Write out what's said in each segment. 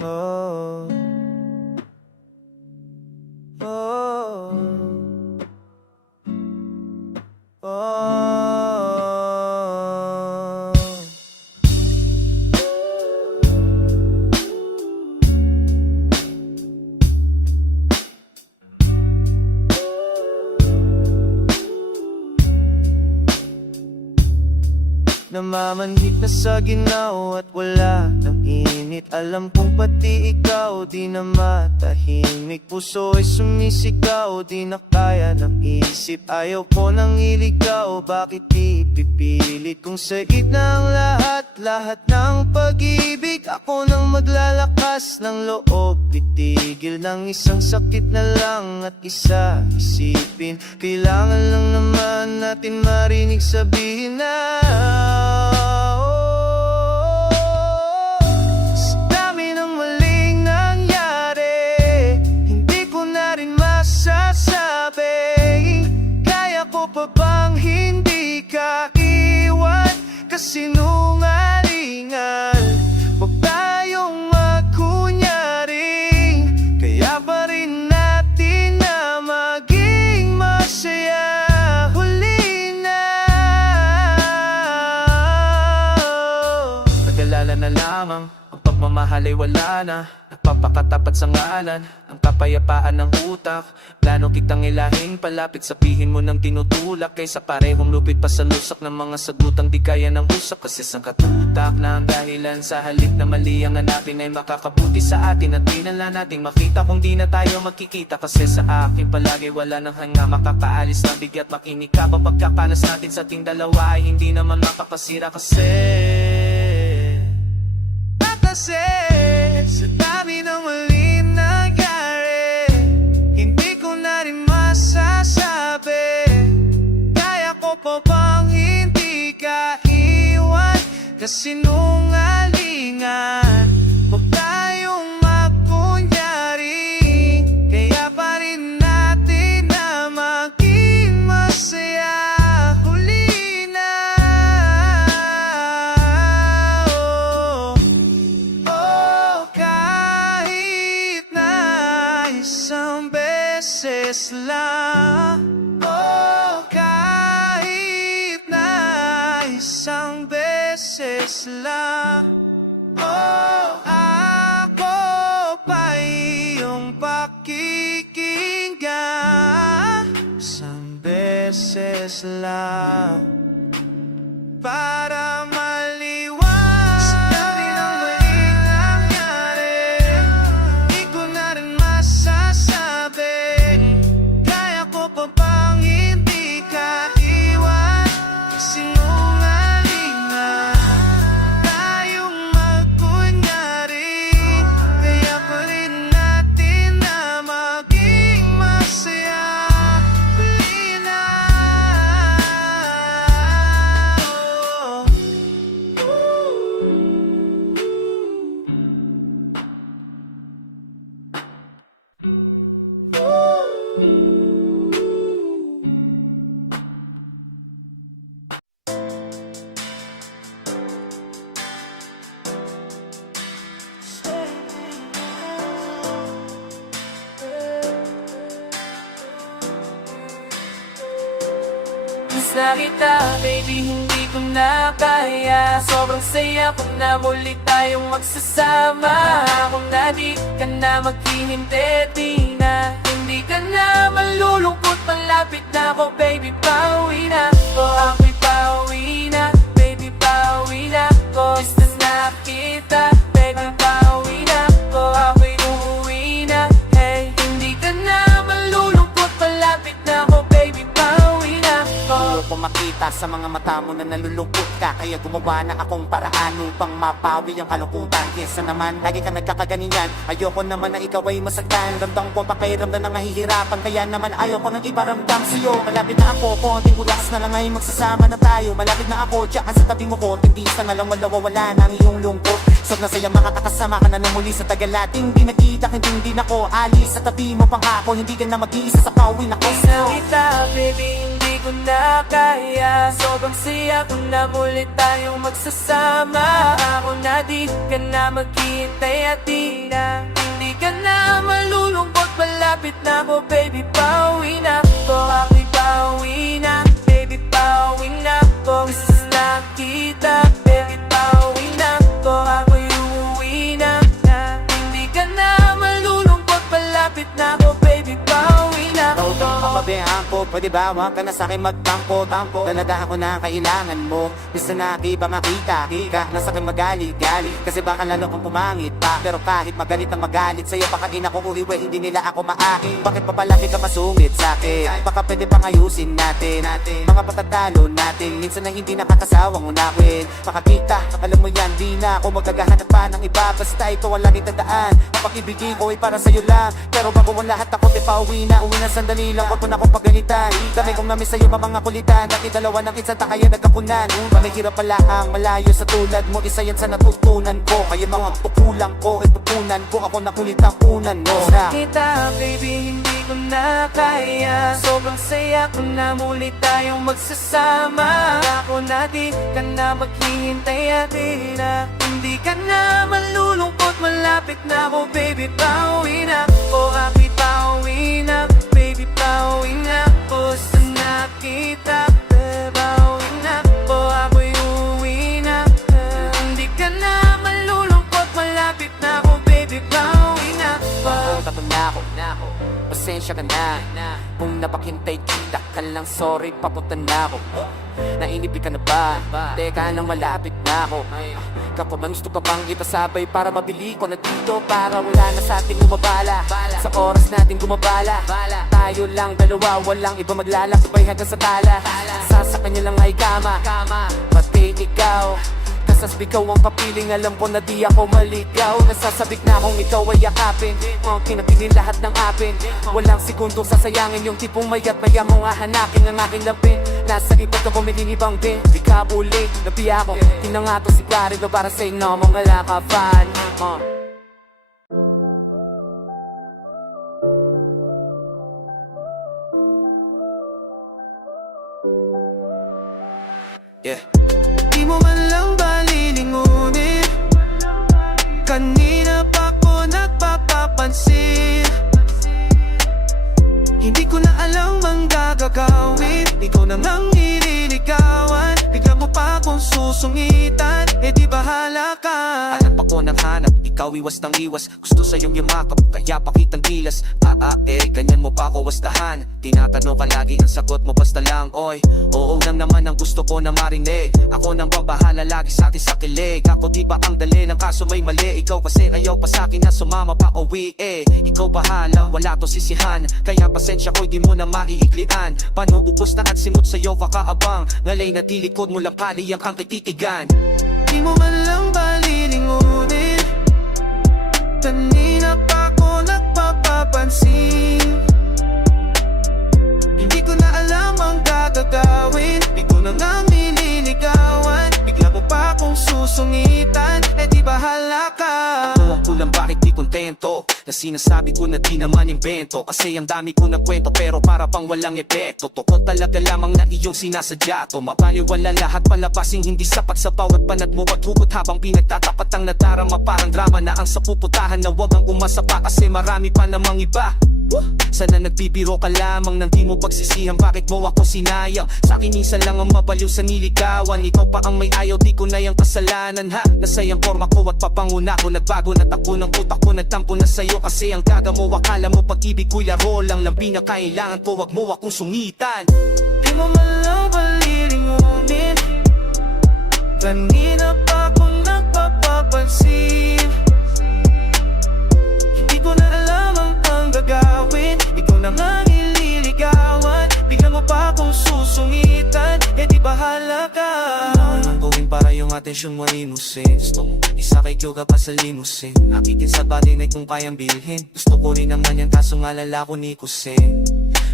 Oh, oh, oh. Namamanhik na sa ginaw at wala ng init. Alam kong pati ikaw di na matahimik. Puso ay sumisigaw, di na kaya ng isip. Ayaw ko nang iligaw, bakit di pipilit? Kung sa gitna ang lahat ng pag-ibig, ako nang maglalakas ng loob. Titigil ng isang sakit na lang at isa isipin. Kailangan lang naman natin marinig sabihin na sa dami ng maling nangyari, hindi ko na rin masasabi. Kaya ko pa bang hindi ka iwan? Kasinungalingan, huwag tayong magkunyaring. Kaya pa rin natin na maging masaya. Na lamang, ang pagmamahal ay wala na. Nagpapakatapat sa ngalan, ang kapayapaan ng utak. Plano kitang ilahing palapit, sabihin mo ng tinutulak. Kaysa parehong lupit pa sa lusak ng mga sagutang di kaya ng usap. Kasi sa katutak na ang dahilan sa halik na mali ang hanapin ay makakabuti sa atin. At di na lang nating makita kung di na tayo magkikita. Kasi sa akin palagi wala nang hanga, makakaalis na bigat. Makinig ka ba pagkakanas natin sa ating dalawa ay hindi naman makakasira. Kasi sa dami ng maling nangyari, hindi ko na rin masasabi. Kaya ko pa bang hindi ka iwan? Kasinungalingan, huwag tayong magkunyari. Kaya pa rin natin na maging masaya. Lang, oh, kahit na isang beses lang, oh, ako pa iyong pakikinggan. Isang beses lang para maliwanag sa dami ng maling nangyari, di ko na rin masasabi. Na kita, baby, hindi ko na kaya. Sobrang saya ko na muli tayong magsasama. Kung na di ka na maghihintay, di na hindi ka na malulungkot. Malapit na ako, baby, pauwi na ako. Ako'y pauwi na, baby, pauwi na ako. Distance na kita, baby, pauwi na ako. Ako'y uuwi na, hey. Hindi ka na malulungkot. Malapit na ako, baby, pauwi na ako. Ayoko makita sa mga mata mo na nalulungkot ka, kaya gumawa na akong paraan upang mapawi ang kalungkutan. Kesa naman, lagi ka nagkakaganiyan. Ayoko naman na ikaw ay masagdan. Ramdam ko pakiramdam na nahihirapan, kaya naman ayoko nang iparamdam sa'yo. Malapit na ako, konting oras na lang ay magsasama na tayo. Malapit na ako, tsaka sa tabi mo ko, tigisa na lang wala na ang iyong lungkot. Sobrang saya makakasama ka na ng muli sa tagal nating di nagkita. Hindi na ako alis sa tabi mo pangako, hindi ka na mag-iisa sa kawin ako. Sa kita, baby, hindi ko na kaya. Sobrang siya ko na muli tayong magsasama. Ako na di ka na na maghihintay at di na hindi ka na malulungkot. Malapit na ako, baby, pauwi na ako. Ako'y pauwi na, baby, pauwi na ako. Gusto na kita, baby, pauwi na ako. Ako'y uuwi na, hindi ka na malulungkot. Malapit na ako, baby, pauwi na ako. Kapabayaan ko, pwede ba huwag ka na sa'kin magtampo-tampo? Talaga ako na kailangan mo. Gusto na di ba makita? Ka na sa'kin magalit-galit, kasi baka lalo kong pumangit pa. Pero kahit magalit ang magalit sa'yo, baka di na ako uwiwe, hindi nila ako maakin. Bakit pa palagi ka masungit sa'kin? Baka pwede pang ayusin natin mga patatalo natin. Minsan na hindi nakakasawang unawin. Makakita, alam mo yan, di na ako magkagahanap pa ng iba. Basta ito ang laging tandaan, ang pag-ibigin ko ay para sa'yo lang. Pero bago ang lahat ako, di pa uwi na. Uwi na sandali lang, wag mo na akong pagalitan. Dami kong namiss sa'yo, mga kulitan. Dati dalawa ng isa, kaya nagkapunan. Mahirap pala ang malayo sa tulad mo. Isa yan sa natutunan ko. Kaya mga pukulang ko, itutunan ko. Ako na kulit ang unan mo na Kita, baby, hindi ko na kaya. Sobrang saya ko na muli tayong magsasama. Ako na di ka na maghihintay at di na hindi ka na malulungkot. Malapit na ako, baby, pauwi na ako. Ako'y pauwi na, baby, pauwi na ako. Sana kita, pauwi na ako. Ako'y uuwi na, hindi ka na malulungkot. Malapit na ako, baby, pauwi na ako. Tato na ako, pasensya ka na. Kung napaghintay kita ka lang, sorry, papunta na ako. Nainibig ka na ba? Teka lang, malapit na ako. Kapag gusto ka bang ipasabay para mabili ko na dito, para wala na sa ating gumabala. Sa oras natin gumabala, tayo lang dalawa, walang iba maglalakbay hanggang sa tala. Sa kanya lang ay kama, pati ikaw. Kasasbig ikaw ang kapiling, alam ko na di ako maligaw. Nasasabik na akong ikaw ay yakapin, kinapinin lahat ng apin. Walang segundong sasayangin, yung tipong mayat maya mo hahanapin ang aking lapin. Nasa iba't ako minilibang din, di ka uli, nabiya ko. Tinangato si Clarido para sa'yo na mga lakapan. Yeah. Di mo man lang ba lilingunin? Kanina pa ko nagpapapansin. Hindi ko na alam ang gagagawin. Ikaw na ngang nililigawan. Bigla mo pa akong susungitan. Eh di bahala ka. Hanap ako ng hanap, ikaw iwas ng iwas. Gusto sa'yong yumakap, kaya pakitang gilas. Ganyan mo pa ako wastahan. Tinatanong ka lagi, ang sagot mo basta lang, oy. Oo lang naman ang gusto ko na marinig. Ako nang babahala lagi sa atin sa kilig. Ako di ba ang dali ng kaso may mali? Ikaw kasi ayaw pa sa'kin na sumama pa uwi Ikaw bahala, wala to sisihan. Kaya pasensya ko'y di mo na maiiklian. Paano ubos na at simot sa'yo kakaabang? Ngalay na di likod mo lang paliyang kang kititigan. Di mo man lang ba lilingunin? Kanina pa ko nagpapapansin. Hindi ko na alam ang gagagawin. Di ko na nga nililigawan. Bigla mo pa akong susungitan. Eh di bahala ka. Ako ang kulang, bakit di kontento? Na sinasabi ko na di naman invento. Kasi ang dami ko ng kwento pero para pang walang epekto. Totoo talaga lamang na iyong sinasadya to. Mapaniwala lahat palabasing hindi sapat sa bawat panat mo at hugot. Habang pinagtatapat ang nadarama parang drama na ang sa puputahan. Na wag ang umasa pa kasi marami pa namang iba. Sana nagbibiro ka lamang nang di mo pagsisihan. Bakit mo ako sinayang? Sa akin minsan lang ang mabaliw sa niligawan. Ikaw pa ang may ayaw, di ko na yung kasalanan ha. Nasayang forma ko at papanguna ko. Nagbago na takbo ng utak ko, nagtampo na sa'yo. Kasi ang gaga mo, akala mo pag-ibig ko'y laro lang. Lambi na kailangan ko, wag mo akong sungitan. Di mo man lang balilingunin. Kanina pa akong nagpapapansin. Hindi ko na alam ang gagawin. Ikaw na nga nililigawan. Bigla mo pa akong susungitan. Eh di bahala ka. Ano nang gawin para yung atensyon mo inusin? Gusto mo isa kay Kyoga pa sa limusin. Nakikin sa body na kung kayang bilhin. Gusto ko rin naman yan kaso nga lalako ni Kusin.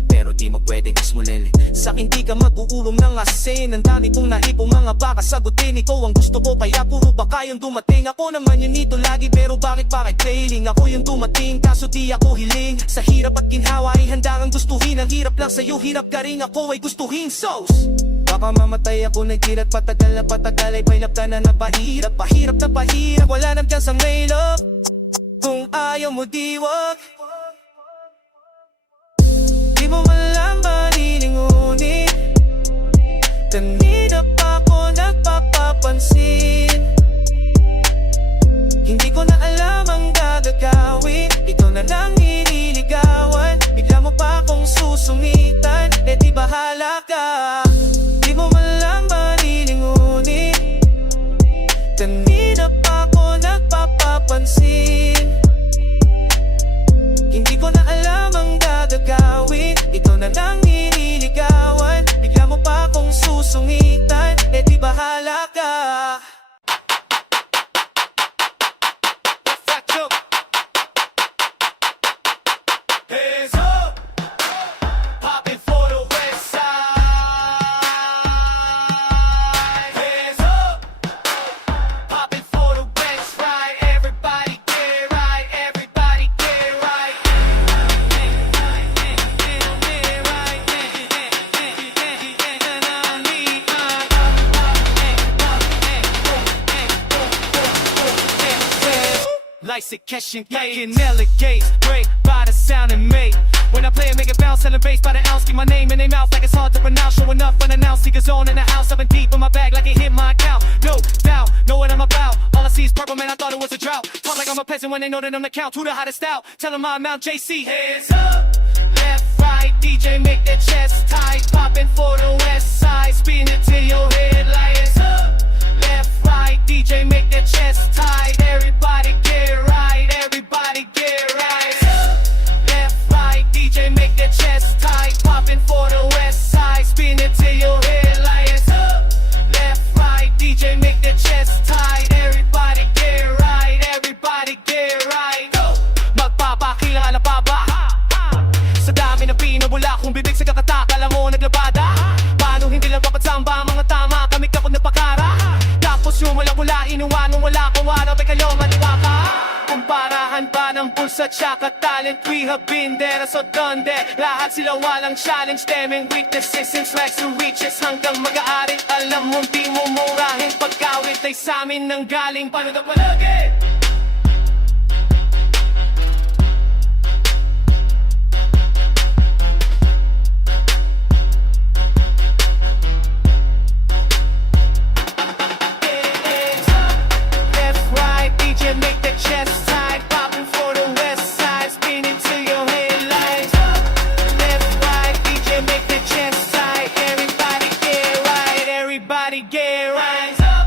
Pero di mo pwede kasmulili. Sa'kin di ka mag-uulong ng asin. Ang dami kong naipong mga baka sagutin. Ikaw ang gusto ko kaya puro baka yung dumating. Ako naman yun ito lagi pero bakit failing? Ako yung dumating kaso di ako hiling. Sa hirap at ginhawa ay handa kang gustuhin. Ang hirap lang sa'yo, hirap ka rin ako ay gustuhin. Sos Baka mamatay ako nagkirat, patagal na patagal ay pailap ka na pahirap. Pahirap na pahirap, wala nang chance ang may love. Kung ayaw mo di wag. Di mo man lang manilingunin. Kanina pa ako nagpapapansin. Hindi ko na alam ang gagawin. Ikaw na lang nililigawan. Bigla mo pa akong susungitan. Eh di bahala ka. Di mo man lang manilingunin. Kanina pa ako nagpapapansin. Hindi ko na alam ang gagawin. Ikaw na lang nililigawan. Bigla mo pa akong susungitan. Eh di bahala ka. Hands up, popping for the west side. Hands up, popping for the west right. Everybody get right, everybody get right. Like Sikesh and Elegate, break by the sound and mate. When I play it, make it bounce, selling bass by the ounce. Keep my name in their mouth like it's hard to pronounce. Showing up unannounced, seekers on in the house. I've been deep in my bag like it hit my account. No doubt, know what I'm about. All I see is purple, man, I thought it was a drought. Talk like I'm a peasant when they know that I'm the count. Who the hottest out? Tell them I'm Mount JC. Hands up, left, right, DJ make that chest tight. Popping for the west side, spin it till your head like it's up. Left, right, DJ make that chest tight. Everybody get right, everybody get right. Left, right, DJ make that chest tight. Popping for the west side, spin it till your head like it's up. Left, right, DJ make that chest tight. Everybody get right, everybody get right. Magpapakilang pa ba? Sa dami ng pinabula kung bibig sa kakataka lang mo naglabada. Paano hindi lang papatsamba mga tama kami kapag napakara. Tapos yung wala-wala inuwan nung wala kung wala pa kayo maniwaka. Kumparahan pa ng pulsa tsaka talent. We have been there, so done that. Lahat sila walang challenge, daming weaknesses since rags to riches hanggang mag-aari. Alam mo di mo murahin pagkawit ay sa amin nang galing. Paano na palagi? Make the chest tight, popping for the west side, spin it to your headlights. Left, right, DJ make the chest tight. Everybody get right, everybody get right. Hands up.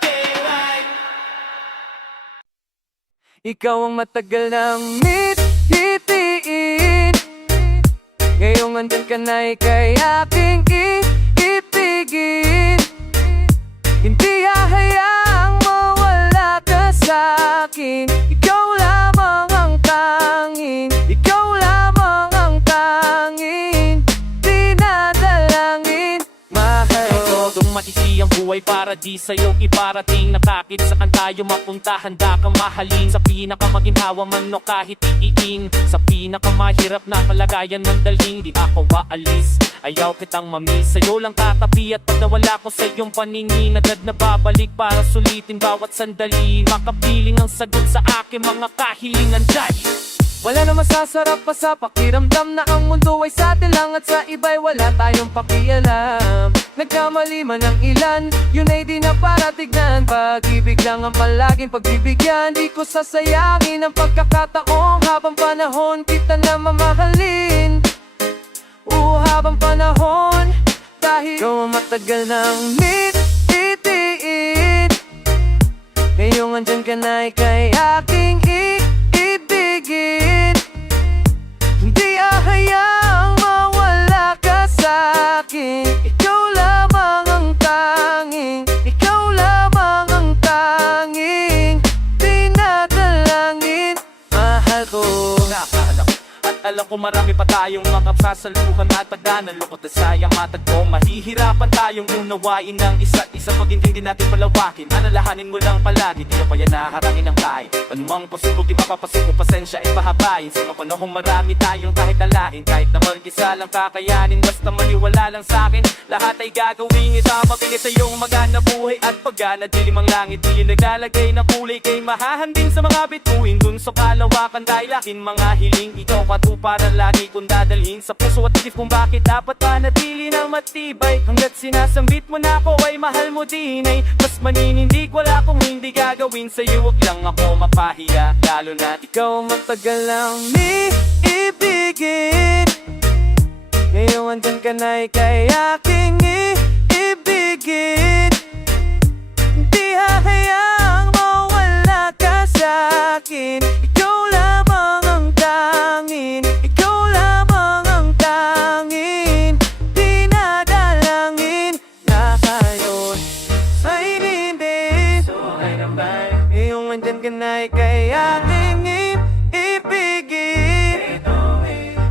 Get right. Ikaw ang matagal ng hitiin. Ngayong andyan ka na ika'y aking iibigin. Hindi hahayaang mawala ka sa'kin. Ikaw lamang ang tanging. Ikaw lamang ang tanging dinadalangin. Mahal ko dumatisi ang buhay para di sa'yo iparating. Nakakit sa tayo mapunta, handa kang mahalin. Sa pinakamaginhawa man o kahit iiing. Sa pinakamahirap na kalagayan ng daling, di ako waalis. Ayaw kitang mamiss, sa'yo lang tatabi. At pag nawala ko sa iyong paningin, agad na babalik para sulitin bawat sandali. Makapiling ang sagot sa aking mga kahilingan. Dahil wala na masasarap pa sa pakiramdam na ang mundo ay sa atin lang at sa iba'y wala tayong pakialam. Nagkamali man ang ilan, yun ay di na para tignan. Pag-ibig lang ang palaging pagbibigyan. Di ko sasayangin ang pagkakataong habang panahon kita na mamahalin. Habang panahon, dahil ikaw ang matagal ng mititiin. Ngayong andyan ka na ika'y aking iibigin. Hindi hahayaang mawala ka sa'kin. Ikaw lamang ang tanging. Ikaw lamang ang tanging alam ko marami pa tayong makasasaluhan at pagdanan. Lukot at sayang matagpo, mahihirapan tayong unawain ng isa't isa. Pag hindi natin palawakin, alalahanin mo lang palagi, di ka pa yan naharangin ng kahit anumang pasubok, di mapapasuko, pasensya ay pahabayin. Sa mga panahong marami tayong kahit alain, kahit naman isa lang kakayanin, basta maniwala lang sa'kin, lahat ay gagawin. Ito mabilis sa iyong magana buhay at pagana, dilim ang langit, di naglalagay ng kulay kay mahahandin sa mga bituin. Dun sa kalawakan dahil akin mga hiling, ikaw katuparan lagi kong dadalhin sa puso at isip kung bakit dapat panatili ng matibay. Hanggat sinasambit mo na ako ay mahal mo din ay mas maninindig, wala kong hindi gagawin sa'yo, wag lang ako mapahiya, lalo na ikaw matagal lang iibigin. Ngayon andyan ka na ika'y aking iibigin. Di hahayaang mawala ka sa'kin, ikaw lamang ang tangin, ikaw lamang ang tangin. Dinadalangin na ngayon ay bibig. So ay naman, ngayong andyan ka na ika'y aking ibigin.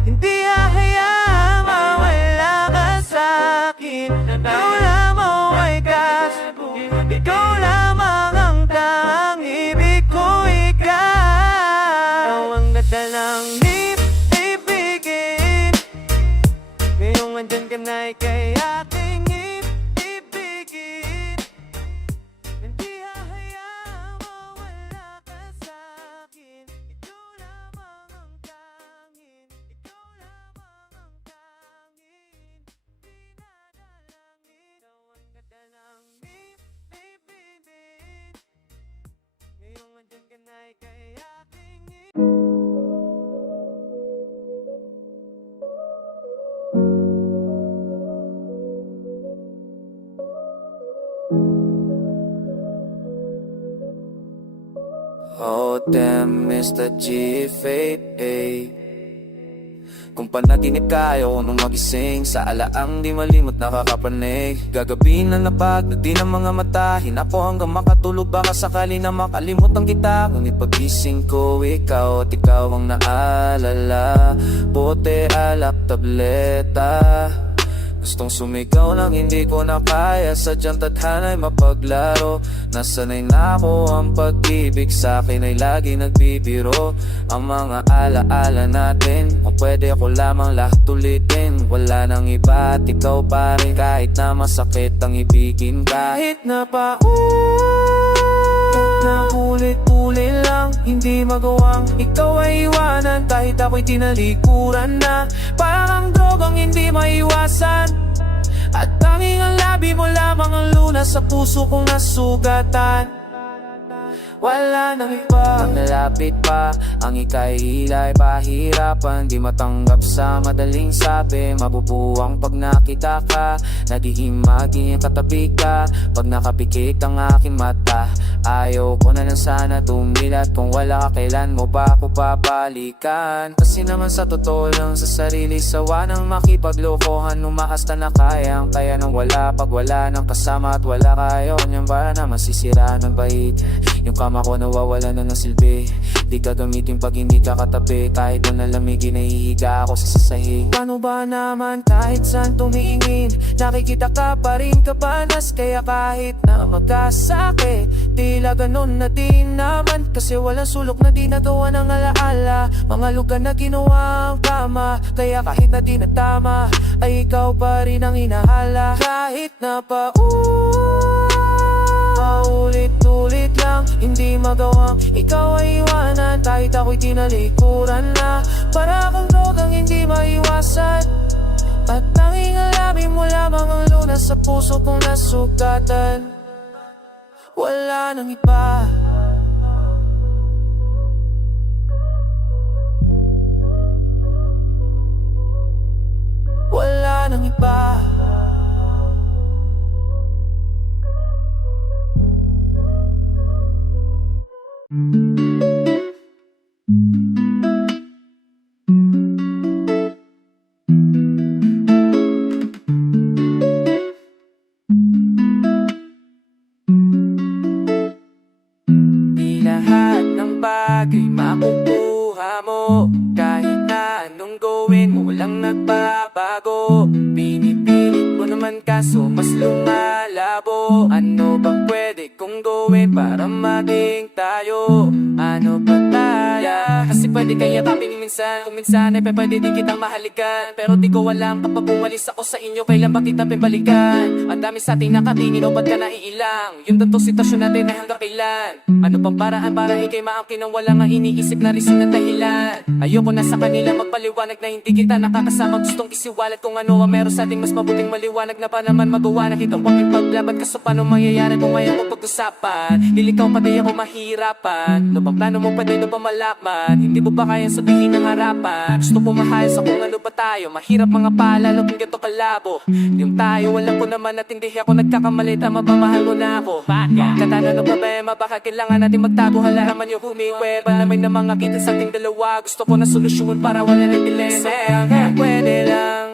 Hindi hahayaang mawala ka sa'kin, ikaw lamang ay kasabog, ikaw lamang ang tanging ibig ko, ikaw ang ganda ng ibigin. Ngayong andyan ka na ika'y aking ibigin. Hindi hahayaang mawala ka sa'kin, ikaw lamang ang tangin, ikaw lamang ang tangin. Dinadalangin, ikaw ang ganda ng ibigin. Ngayong andyan ka na ika'y aking Oh damn, Mr. G-Fate, kung panaginip kayo nung magising, sa alaang di malimot nakakapanig. Gagabi na napag na di ng mga mata, hinako hanggang makatulog, baka sakali na makalimutan kita. Ngunit pagising ko, ikaw at ikaw ang naalala. Bote, alak, tableta, gustong sumigaw lang hindi ko na kaya, sadyang tadhana'y mapaglaro. Nasanay na ako, ang pag-ibig sa'kin ay lagi nagbibiro. Ang mga ala-ala natin, kung pwede ako lamang lahat ulitin. Wala nang iba at ikaw pa rin, kahit na masakit ang ibigin. Kahit na ulit-ulit lang, hindi magawang ikaw ay iwanan. Kahit ako'y tinalikuran na, parang drogang hindi maiwasan. At tanging ang labi mo lamang ang lunas sa puso kong nasugatan. Wala nang iba, nalapit pa, ang ika'y hila'y pahirapan. Di matanggap sa madaling sabi, mabubuwang pag nakita ka. Nagihimaging katabi ka, pag nakapikit ang aking mata. Ayaw ko na lang sana tumilat, kung wala ka kailan mo ba ako babalikan. Kasi naman sa totoo lang sa sarili, sawa nang makipaglokohan. Umaasta na kayang kaya nang wala, pag wala nang kasama at wala kayo. Yan ba na masisira ng bait, yung kama ko nawawala na ng silbi. Di ka gamitin pag hindi ka katabi, kahit na nalamigin nahihiga ako sa sasahig. Paano ba naman kahit saan tumiingin, nakikita ka pa rin kapanas. Kaya kahit na magkasakit, tila ganun na din naman. Kasi walang sulok na di nagawa ng alaala, mga lugar na ginawa ang tama. Kaya kahit na di natama, ay ikaw pa rin ang inahala. Kahit na paulit-ulit lang, hindi magawang ikaw ay iwanan. Kahit ako'y tinalikuran na, para kang drogang hindi maiwasan. At tanging ang labi mo lamang ang lunas sa puso kong nasugatan. Wala nang iba, wala nang iba. gawin mo walang nagbabago. Pinipilit mo naman kaso mas lumalabo. Ano bang pwede kong gawin para maging tayo? Ano ba tayo? Kasi pwede kaya kapin minsan. Kung minsan ay pwede din kitang mahalikan. Pero di ko alam kapag umalis ako sa inyo, kailan ba kita pibalikan? Ang dami sa ating nakatingin o ba't ka naiilang? Yung tantong sitwasyon natin ay hanggang kailan? Ano pang paraan para ikay maangkin ang wala nga iniisip na reason ng dahilan? Ayoko na sa kanila magpaliwanag na hindi kita nakakasama. Gustong isiwalat kung ano ang meron sa ating mas mabuting maliwanag na pa naman magawa na kitang pakipaglaban. Kaso paano mangyayari kung ngayon mo pag-usapan? Nilikaw pati ako mahirapan. Ano bang plano mo pwede ba malaman? Hindi mo ba kayang sabihin ng harapan? Gusto ko mahayos sa kung ano ba tayo. Mahirap mga paalala kung gato kalabo. Yung tayo alam ko naman at hindi ako nagkakamali. Tama ba mahal mo na ako? Katana ng problema baka kailangan natin magtago. Hala naman yung humiweb. Malamay na mga kita sa ating dalawa. Gusto ko na solusyon para wala ng dilema. Pwede lang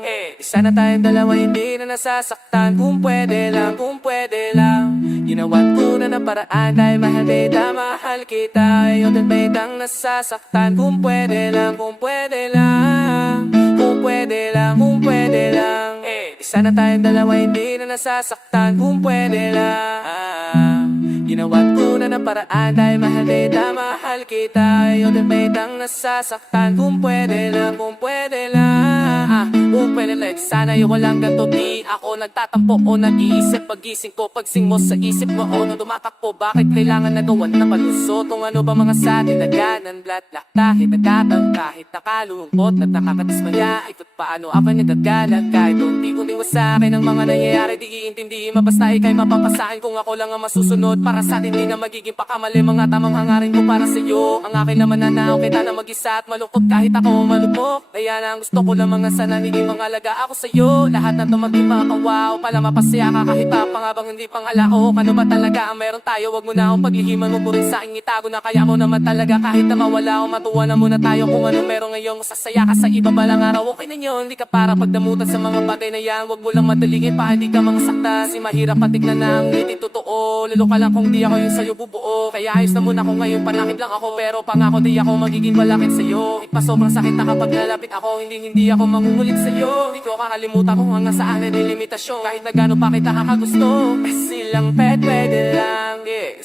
sana tayong dalawa hindi na nasasaktan. Kung pwede lang, kung pwede lang. Ginawan ko na ng paraan dahil mahal kita, mahal kita. Ayaw din baitang nasasaktan. Kung pwede lang, kung pwede lang. Kung pwede lang, kung pwede lang. Sana tayong dalawa hindi na nasasaktan. Kung pwede lang. Ginawan ko na ng paraan dahil mahal kita, mahal kita. Ayaw din baitang nasasaktan. Kung pwede lang, kung pwede lang. Kung pwede lang, sana yung walang ganito. Di ako nagtatampo o nag-iisip. Pagising ko, pagsing mo sa isip mo o nung tumatakbo, bakit kailangan nagawan na palusot? Kung ano ba mga sa atin naganan, blat-lak. Kahit nagkatang, kahit nakalungkot at nakakatismaya. Ikot paano ako nagagalat kahit unti-unti sa akin ang mga nangyayari. Di iintindihin mabasta ikay mapapasahin. Kung ako lang ang masusunod para sa atin, di na magiging pakamali. Mga tamang hangarin ko para sa'yo. Ang akin naman na nao kita na mag-isa at malungkot kahit ako malubok. Kaya na ang gusto ko lang mga sana hindi mga alaga ako sa'yo. Lahat na ito maging makakawaw pala mapasaya ka kahit pa nga bang hindi pang alako. Ano ba talaga ang meron tayo? Wag mo na akong paghihiman mo rin sa aking itago na kaya mo naman talaga kahit na mawala o matuwa na muna tayo. Kung ano meron ngayong sasaya ka sa iba balang araw. Okay na yun, hindi ka para pagdamutan sa mga bagay na yan. Wag mo lang madaligin pa hindi ka mga sakta. Si mahirap patignan na ang ngiti totoo. Lalo ka lang kung di ako yung sa'yo bubuo. Kaya ayos na muna kung ngayon panakit lang ako. Pero pangako di ako magiging balakid sa'yo. Ipa sobrang sakit na kapag nalapit ako. Hindi ako mangungulit sa'yo. Di ko kakalimutan kung hanggang saan ay limitasyon. Kahit na gano'n pa kita kakagusto. Kasi lang pwede lang.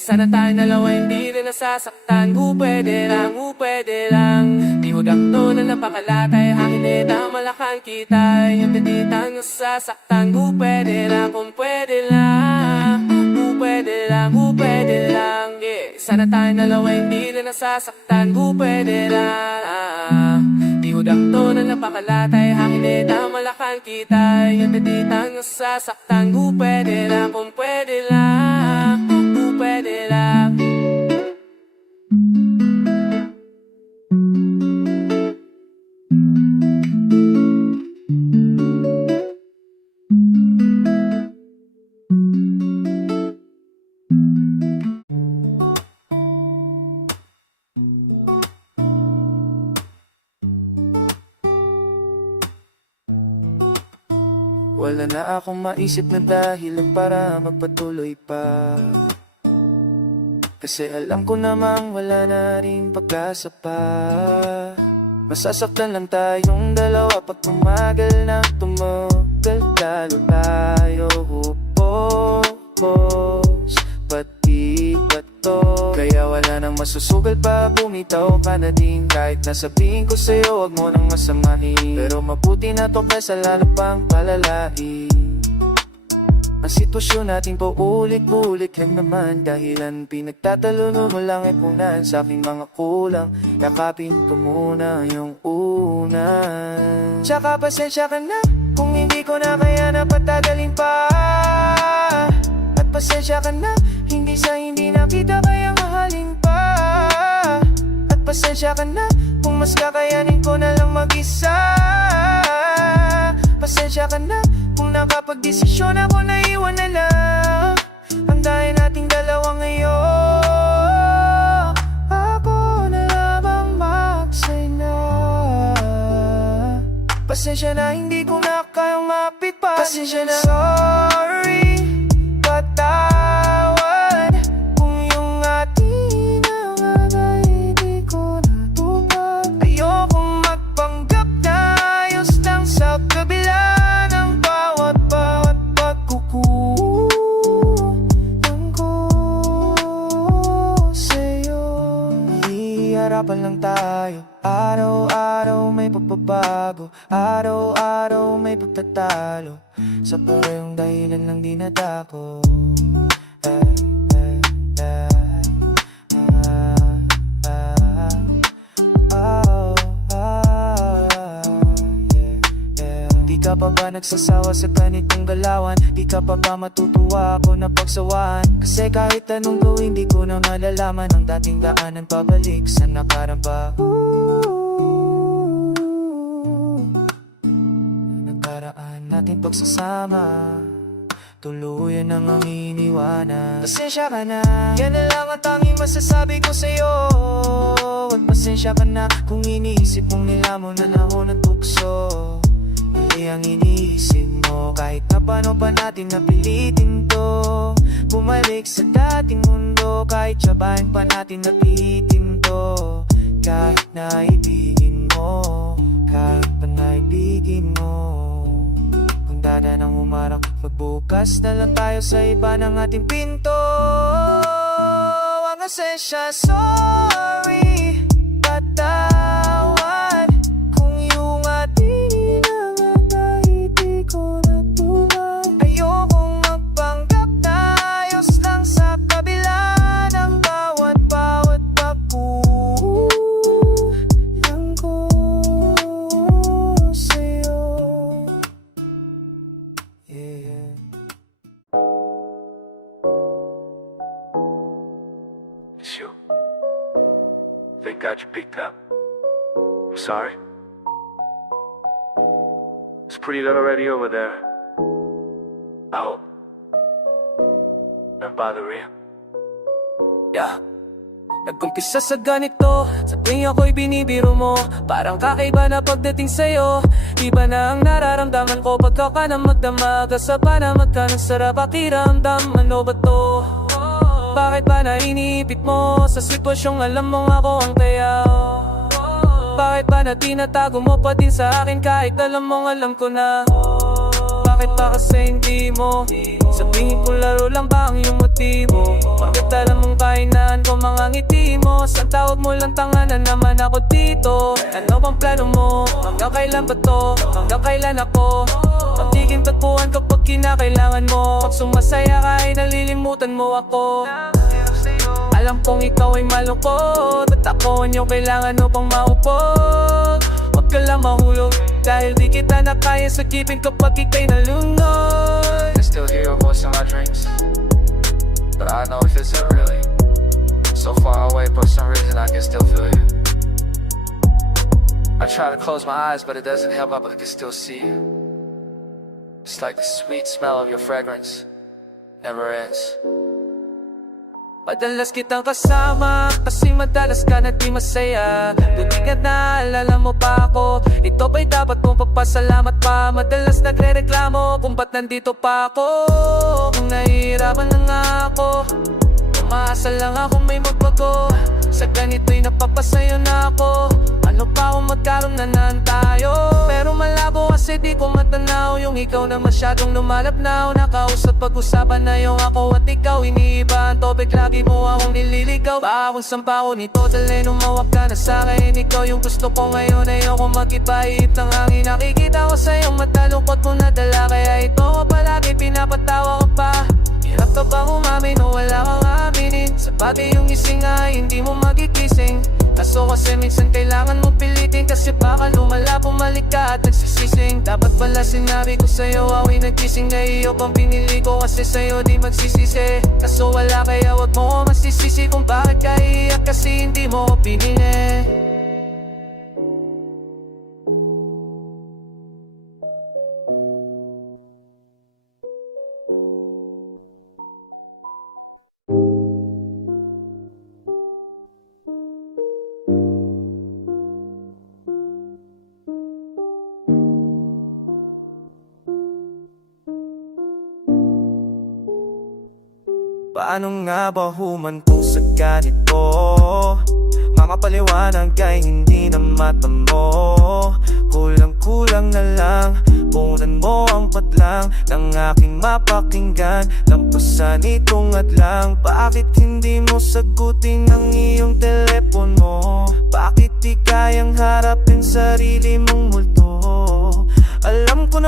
Sana tayong dalawa hindi rin nasasaktan. Pwede lang, pwede lang. Di hudak to na napakalatay. Hangin na malakan kita. Yung tititang nasasaktan. Pwede lang, kung pwede lang. Pwede lang, pwede lang. Sana tayong dalawa hindi rin nasasaktan. Pwede lang. Di hudak to na napakalatay. Hangin na malakan kita. Yung tititang nasasaktan. Pwede lang, kung pwede lang. Pwede lang. Wala na akong maisip na dahilan para magpatuloy pa. Kasi alam ko namang wala na rin pag-asa pa. Masasaktan lang tayong dalawa pag tumagal na tumagal. Lalo tayo hupos, pati bato. Kaya wala nang masusugal pa, bumitaw ka na din. Kahit nasabihin ko sa'yo, wag mo nang masamahin. Pero mabuti na to kaysa lalo pang palalain. Ang sitwasyon natin paulit-ulit lang naman. Dahilan pinagtatalon mo lang ay punan sa aking mga kulang. Yakapin ko muna yung una. Tsaka pasensya ka na kung hindi ko na kaya na patagalin pa. At pasensya ka na hindi sa hindi na kita kaya mahalin pa. At pasensya ka na kung mas kakayanin ko na lang mag-isa. Pasensya ka na kung nakapag-desisyon ako na iwan na lang ang dahil nating dalawa ngayon. Ako na lamang mag-say na. Pasensya na hindi ko na kayang mapit pa. Pasensya na. Sorry, patawad kung yung ating nanganay hindi ko natupad. Ayokong magpanggap na pagbabago. Araw-araw may pagtatalo, sa parehong dahilan lang di nadako. Di ka pa ba nagsasawa sa ganitong galawan? Di ka pa ba matutuwa ako na pagsawaan? Kasi kahit anong gawin di ko na malalaman ang dating daanan pabalik sa nakaraan pa. Nakaraan natin pagsasama, tuluyan ang ang iniwanan. Pasensya ka na, yan na lang ang tanging masasabi ko sa'yo. At pasensya ka na kung iniisip mong nilamon na ako ng tukso. Mali ang iniisip mo, kahit na paano pa natin napilitin to. Bumalik sa dating mundo, kahit tsabahin pa natin napitin to. Kahit na ibigin mo, kahit pa naibigin mo. Kung dada ng umarang, magbukas na lang tayo sa iba ng ating pinto. Ang asensya, sorry, patawad kung yung ating inangay di ko natulan. Ayokong magpanggap na ayos lang sa kabila ng bawat pagkulang ko sa'yo. Yeah. It's you. Thank God you picked up. I'm sorry. It's pretty little already over there. I hope. Not bother you. Yeah. Nag-umpisa sa ganito, sa tuwing ako'y binibiro mo. Parang kakaiba na pagdating sa'yo. Iba na ang nararamdaman ko pagka ka na magdamag. Kasaba na magkanang sarap pakiramdam. Ano ba to? Bakit ba na iniipit mo sa sitwasyong alam mong ako ang tayaw? Bakit ba na tinatago mo pa din sa akin kahit alam mong alam ko na? Bakit ba kasi hindi mo sabihin kung laro lang ba ang iyong motibo? Bakit alam mong kainaan ko mga ngiti mo? Sa tawag mo lang tanga na naman ako dito. Ano bang plano mo? Hanggang kailan ba to? Hanggang kailan ako magiging tagpuan kapag kinakailangan mo? Pag sumasaya ka ay nalilimutan mo ako. Alam kong ikaw ay malungkot, at ako ang iyong kailangan upang maupo. Huwag ka lang mahulog, dahil di kita na kaya sakipin kapag ika'y nalunod. I still hear your voice in my dreams, but I know if it's really so far away, for some reason I can still feel you. I try to close my eyes, but it doesn't help, but I can still see you. It's like the sweet smell of your fragrance never ends. Madalas kitang kasama, kasi madalas ka na di masaya. Tuwing ka naalala mo pa ako, ito ba'y dapat mong pagpasalamat pa? Madalas nagre-reklamo kung ba't nandito pa ako. Kung nahihirapan na nga ako, umaasa lang ako may magbago. Sa ganito'y napapasayo na ako. Ano pa kung magkaroon na naan tayo? Pero malabo kasi di ko matanaw yung ikaw na masyadong lumalapnaw. Nakausap pag-usapan na yung ako at ikaw. Iniiba ang topic, lagi mo akong nililigaw. Bawang sampaw nito, dali lumawag ka na sa'kin. Ikaw yung gusto ko ngayon, ayoko mag-iba-ihip ng hangin. Nakikita ko sa'yong matalungkot mo na dala, kaya ito ko palagi pinapatawa ko pa. Hirap ka bang umamin o wala kang aminin? Sa bagay yung gising ay hindi mo magigising. Kaso kasi minsan kailangan mo pilitin, kasi baka lumala, bumalik ka at nagsisising. Dapat pala sinabi ko sa'yo, ako'y nagkising na iyo pang pinili ko, kasi sa'yo di magsisisi. Kaso wala, kaya wag mo ko masisisi kung bakit ka iiyak, kasi hindi mo ko pinili. Paano nga ba humantong sa ganito? Mga paliwanag ay hindi na mata mo. Kulang-kulang na lang, punan mo ang patlang ng aking mapakinggan. Lampasan itong adlang, bakit hindi mo sagutin ang iyong telepono? Bakit di kayang harapin sarili mong muli?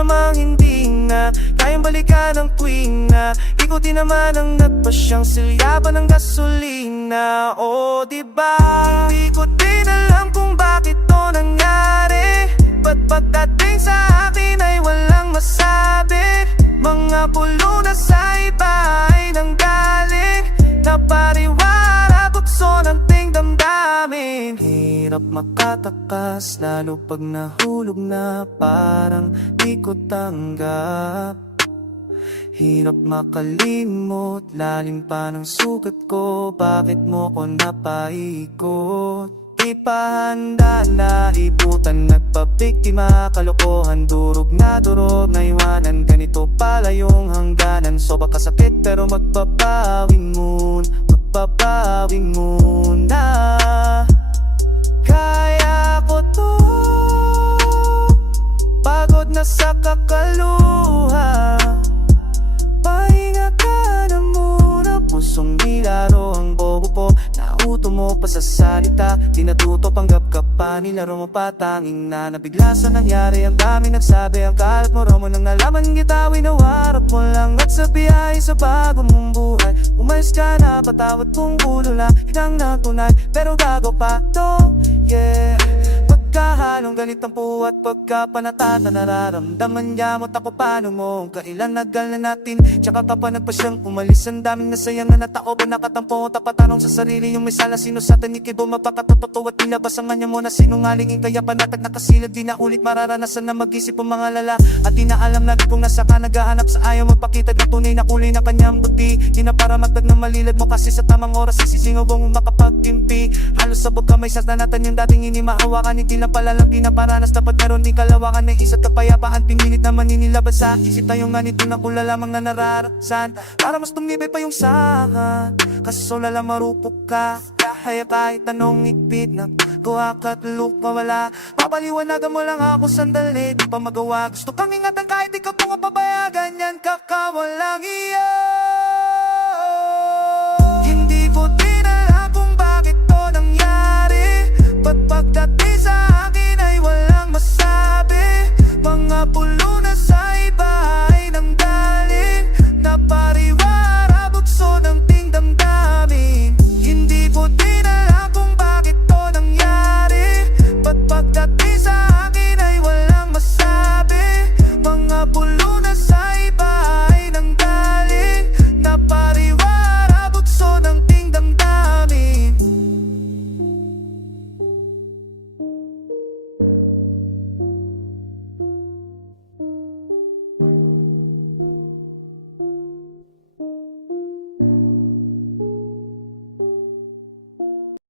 namang hindi na kayang balikan ng tuwina. Ikutin naman ang nagpasyang silyaban ng gasolina. O diba, hindi ko din alam kung bakit to nangyari. Ba't pagdating sa akin ay walang masabi? Mga pulo na sa iba ay nanggaling, napariwara bukso ng ting damdamin. Hirap makatakas, lalo pag nahulog na parang di ko tanggap. Hirap makalimot, lalim pa ng sugat ko. Bakit mo ko napaikot? Di pa handa na ibutan, nagpabiktima. Kalokohan, durog na durog, naiwanan. Ganito pala yung hangganan. Sobrang kasakit pero magpapawing muna. Kaya ko to, pagod na sa kakaluha. Pahinga ka na muna, pusong nilaro ang bobo po. Nauto mo pa sa salita, di natuto panggap ka pa. Nilaro mo pa tanging na nabigla sa nangyari. Ang dami nagsabi, ang kalat mo raw mo nang nalaman kita. Winawarap mo lang at sa biyahe sa bago mong buhay. Umalis ka na, patawad kung ulo lang inang natunay, pero gago pa to, yeah. Pagkahalong galit ang puwat, pagkapanatata nararamdaman niya mo. Tako paano mo, kailan nagal na natin, tsaka ka pa nagpa siyang umalis. Ang daming nasayang na natao ba nakatampo. Tapatanong sa sarili yung may sala, sino sa tanikido mapakatotoo at nilabas ang kanya mo na sinungaling. Kaya panatag nakasilad, di na ulit mararanasan na mag-isip ang mga lala. At di na alam na kung nasa ka naghahanap sa ayaw magpakita ng tunay na kulay na kanyang buti. Di na para magdag ng malilad mo kasi sa tamang oras isisingaw mo makapagtimpi. Halos sabog kamay sa tanatan yung dating inimahawakan. Hindi lang pala lang pinaparanas, dapat meron din kalawakan na isa't kapayapaan. Pinilit na maninilabas sa isip tayo nga nito na kula lamang na nararasan. Para mas tumibay pa yung sahan, kasi solala marupok ka. Kaya kahit anong igpit na gawa ka at lupa wala, papaliwanagan mo lang ako sandali, di pa magawa. Gusto kang ingatan kahit ikaw po nga pabayagan, yan kakawalang iya.